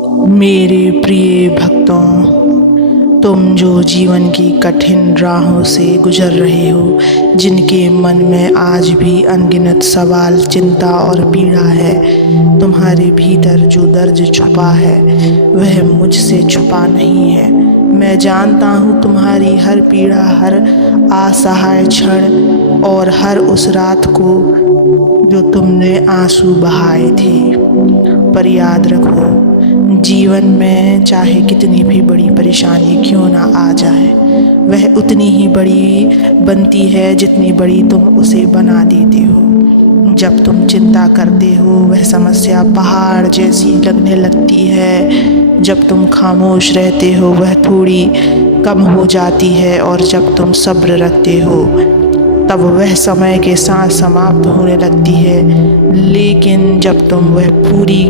मेरे प्रिय भक्तों, तुम जो जीवन की कठिन राहों से गुजर रहे हो, जिनके मन में आज भी अनगिनत सवाल, चिंता और पीड़ा है, तुम्हारे भीतर जो दर्द छुपा है वह मुझसे छुपा नहीं है। मैं जानता हूँ तुम्हारी हर पीड़ा, हर असहाय क्षण और हर उस रात को जो तुमने आंसू बहाए थे। पर याद रखो, जीवन में चाहे कितनी भी बड़ी परेशानी क्यों ना आ जाए, वह उतनी ही बड़ी बनती है जितनी बड़ी तुम उसे बना देते हो। जब तुम चिंता करते हो, वह समस्या पहाड़ जैसी लगने लगती है। जब तुम खामोश रहते हो, वह थोड़ी कम हो जाती है। और जब तुम सब्र रखते हो, तब वह समय के साथ समाप्त होने लगती है। लेकिन जब तुम वह पूरी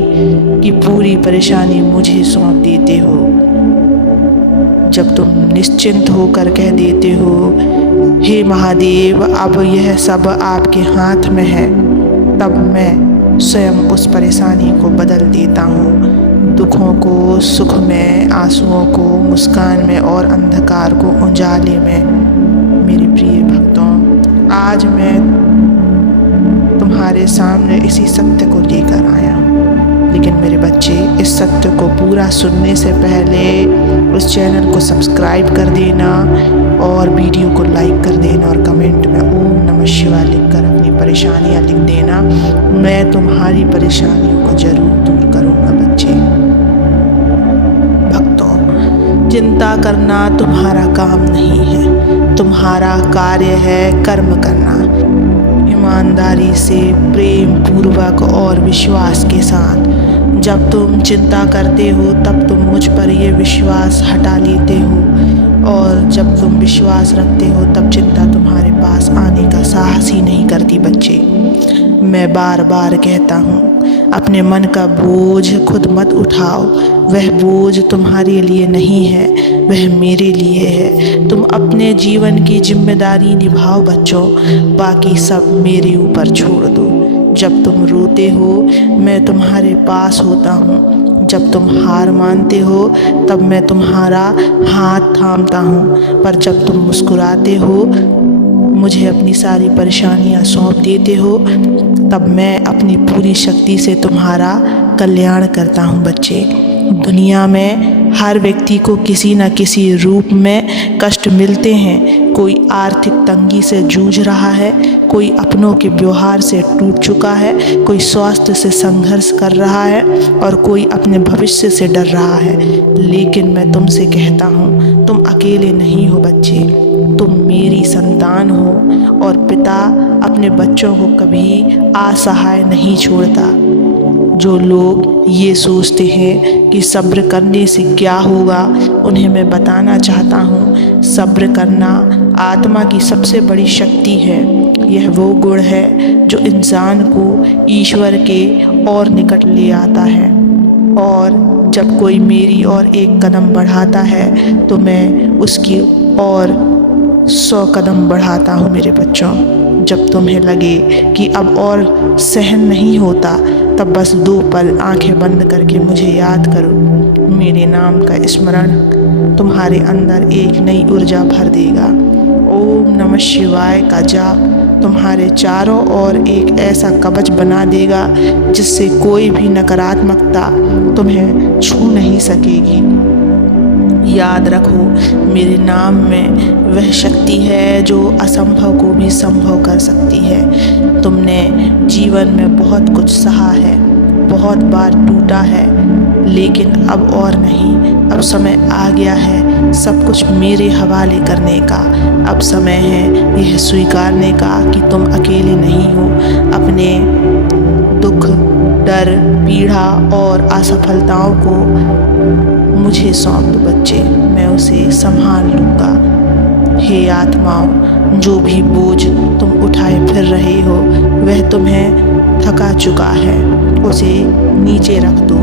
की पूरी परेशानी मुझे सौंप देते हो, जब तुम निश्चिंत होकर कह देते हो, हे महादेव, अब यह सब आपके हाथ में है, तब मैं स्वयं उस परेशानी को बदल देता हूँ। दुखों को सुख में, आंसुओं को मुस्कान में और अंधकार को उजाले में। मेरे प्रिय भक्तों, आज मैं तुम्हारे सामने इसी सत्य को लेकर आया हूँ। लेकिन मेरे बच्चे, इस सत्य को पूरा सुनने से पहले उस चैनल को सब्सक्राइब कर देना और वीडियो को लाइक कर देना और कमेंट में ओम नमः शिवाय लिखकर अपनी परेशानियाँ लिख देना। मैं तुम्हारी परेशानियों को जरूर दूर करूँगा। बच्चे भक्तों, चिंता करना तुम्हारा काम नहीं है, तुम्हारा कार्य है कर्म करना। ईमानदारी से, प्रेम पूर्वक और विश्वास के साथ। जब तुम चिंता करते हो, तब तुम मुझ पर ये विश्वास हटा लेते हो, और जब तुम विश्वास रखते हो, तब चिंता तुम्हारे पास आने का साहस ही नहीं करती। बच्चे, मैं बार बार कहता हूँ, अपने मन का बोझ खुद मत उठाओ। वह बोझ तुम्हारे लिए नहीं है, वह मेरे लिए है। तुम अपने जीवन की जिम्मेदारी निभाओ बच्चों, बाकी सब मेरे ऊपर छोड़ दो। जब तुम रोते हो, मैं तुम्हारे पास होता हूँ। जब तुम हार मानते हो, तब मैं तुम्हारा हाथ थामता हूँ। पर जब तुम मुस्कुराते हो, मुझे अपनी सारी परेशानियाँ सौंप देते हो, तब मैं अपनी पूरी शक्ति से तुम्हारा कल्याण करता हूँ। बच्चे, दुनिया में हर व्यक्ति को किसी न किसी रूप में कष्ट मिलते हैं। कोई आर्थिक तंगी से जूझ रहा है, कोई अपनों के व्यवहार से टूट चुका है, कोई स्वास्थ्य से संघर्ष कर रहा है और कोई अपने भविष्य से डर रहा है। लेकिन मैं तुमसे कहता हूँ, तुम अकेले नहीं हो बच्चे, तुम मेरी संतान हो, और पिता अपने बच्चों को कभी असहाय नहीं छोड़ता। जो लोग ये सोचते हैं कि सब्र करने से क्या होगा, उन्हें मैं बताना चाहता हूँ, सब्र करना आत्मा की सबसे बड़ी शक्ति है। यह वो गुण है जो इंसान को ईश्वर के और निकट ले आता है। और जब कोई मेरी ओर एक कदम बढ़ाता है, तो मैं उसकी ओर 100 कदम बढ़ाता हूँ। मेरे बच्चों, जब तुम्हें लगे कि अब और सहन नहीं होता, तब बस 2 पल आंखें बंद करके मुझे याद करो। मेरे नाम का स्मरण तुम्हारे अंदर एक नई ऊर्जा भर देगा। ओम नमः शिवाय का जाप तुम्हारे चारों ओर एक ऐसा कवच बना देगा जिससे कोई भी नकारात्मकता तुम्हें छू नहीं सकेगी। याद रखो, मेरे नाम में वह शक्ति है जो असंभव को भी संभव कर सकती है। तुमने जीवन में बहुत कुछ सहा है, बहुत बार टूटा है, लेकिन अब और नहीं। अब समय आ गया है सब कुछ मेरे हवाले करने का। अब समय है यह स्वीकारने का कि तुम अकेले नहीं हो। अपने दुख, डर, पीड़ा और असफलताओं को मुझे सौंप दो बच्चे, मैं उसे संभाल लूँगा। हे आत्माओं, जो भी बोझ तुम उठाए फिर रहे हो, वह तुम्हें थका चुका है, उसे नीचे रख दो।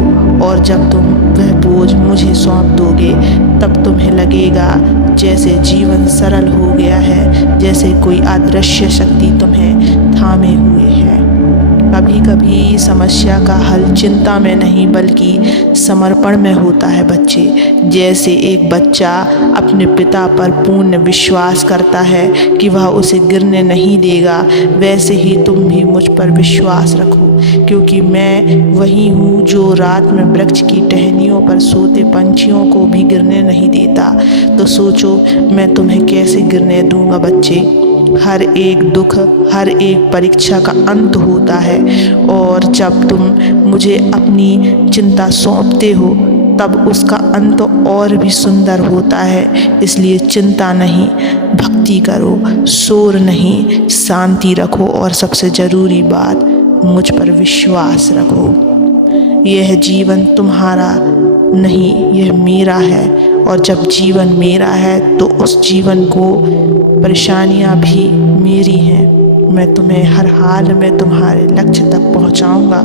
और जब तुम वह बोझ मुझे सौंप दोगे, तब तुम्हें लगेगा जैसे जीवन सरल हो गया है, जैसे कोई अदृश्य शक्ति तुम्हें थामे हुए है। कभी कभी समस्या का हल चिंता में नहीं बल्कि समर्पण में होता है बच्चे। जैसे एक बच्चा अपने पिता पर पूर्ण विश्वास करता है कि वह उसे गिरने नहीं देगा, वैसे ही तुम भी मुझ पर विश्वास रखो, क्योंकि मैं वही हूँ जो रात में वृक्ष की टहनियों पर सोते पंछियों को भी गिरने नहीं देता। तो सोचो मैं तुम्हें कैसे गिरने दूंगा बच्चे। हर एक दुख, हर एक परीक्षा का अंत होता है, और जब तुम मुझे अपनी चिंता सौंपते हो तब उसका अंत और भी सुंदर होता है। इसलिए चिंता नहीं, भक्ति करो, शोर नहीं, शांति रखो, और सबसे ज़रूरी बात, मुझ पर विश्वास रखो। यह जीवन तुम्हारा नहीं, यह मेरा है, और जब जीवन मेरा है तो उस जीवन को परेशानियां भी मेरी हैं। मैं तुम्हें हर हाल में तुम्हारे लक्ष्य तक पहुंचाऊंगा,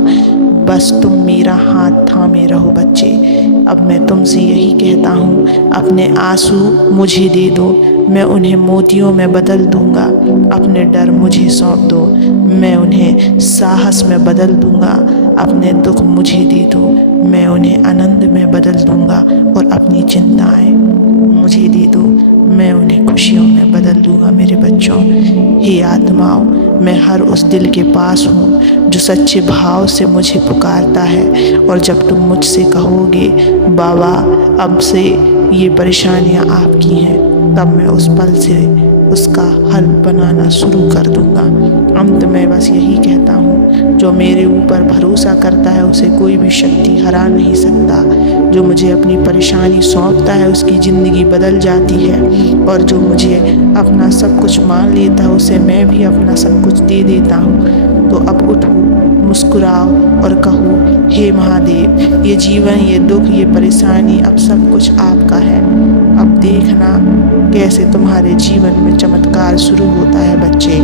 बस तुम मेरा हाथ थामे रहो बच्चे। अब मैं तुमसे यही कहता हूँ, अपने आंसू मुझे दे दो, मैं उन्हें मोतियों में बदल दूंगा। अपने डर मुझे सौंप दो, मैं उन्हें साहस में बदल दूंगा। अपने दुख मुझे दे दो, मैं उन्हें आनंद में बदल दूंगा। और अपनी चिंताएं मुझे दे दो, मैं उन्हें खुशियों में बदल दूंगा। मेरे बच्चों, हे आत्माओं, मैं हर उस दिल के पास हूँ जो सच्चे भाव से मुझे पुकारता है। और जब तुम मुझसे कहोगे बाबा अब से ये परेशानियाँ आपकी हैं, तब मैं उस पल से उसका हल बनाना शुरू कर दूंगा। अंत में बस यही कहता हूँ, जो मेरे ऊपर भरोसा करता है उसे कोई भी शक्ति हरा नहीं सकता। जो मुझे अपनी परेशानी सौंपता है उसकी ज़िंदगी बदल जाती है, और जो मुझे अपना सब कुछ मान लेता है उसे मैं भी अपना सब कुछ दे देता हूँ। तो अब उठो, मुस्कुराओ और कहो, हे महादेव, ये जीवन, ये दुख, ये परेशानी, अब सब कुछ आपका है। अब देखना कैसे तुम्हारे जीवन में चमत्कार शुरू होता है बच्चे।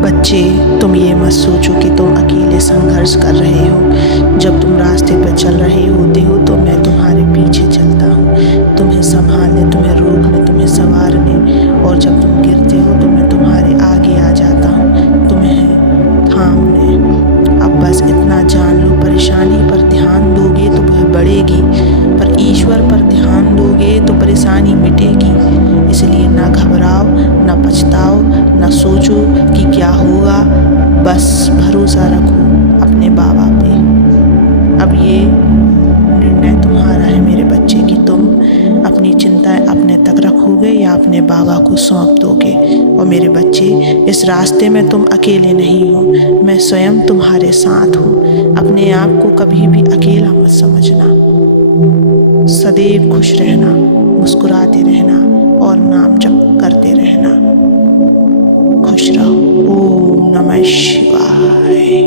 बच्चे, तुम ये मत सोचो कि तुम अकेले संघर्ष कर रहे हो। जब तुम रास्ते पर चल रहे होते हो तो मैं तुम्हारे पीछे चलता हूँ, तुम्हें संभालने, तुम्हें रोकने, तुम्हें संवारने। और जब तुम गिरते हो तो मैं तुम्हारे आगे आ जाता हूँ, तुम्हें थामने। अब बस इतना जान लो, परेशानी पर ध्यान दोगे तो वह बढ़ेगी, पर ईश्वर पर ध्यान दोगे तो परेशानी मिटेगी। इसलिए ना घबराओ, ना पछताओ, ना सोचो कि क्या होगा, बस भरोसा रखो अपने बाबा पे। अब ये निर्णय तुम्हारा है मेरे बच्चे कि तुम अपनी चिंताएं अपने तक रखोगे या अपने बाबा को सौंप दोगे। और मेरे बच्चे, इस रास्ते में तुम अकेले नहीं हो, मैं स्वयं तुम्हारे साथ हूँ। अपने आप को कभी भी अकेला मत समझना। सदैव खुश रहना, मुस्कुराते रहना और नाम जप करते रहना। खुश रहो। ओम नमः शिवाय।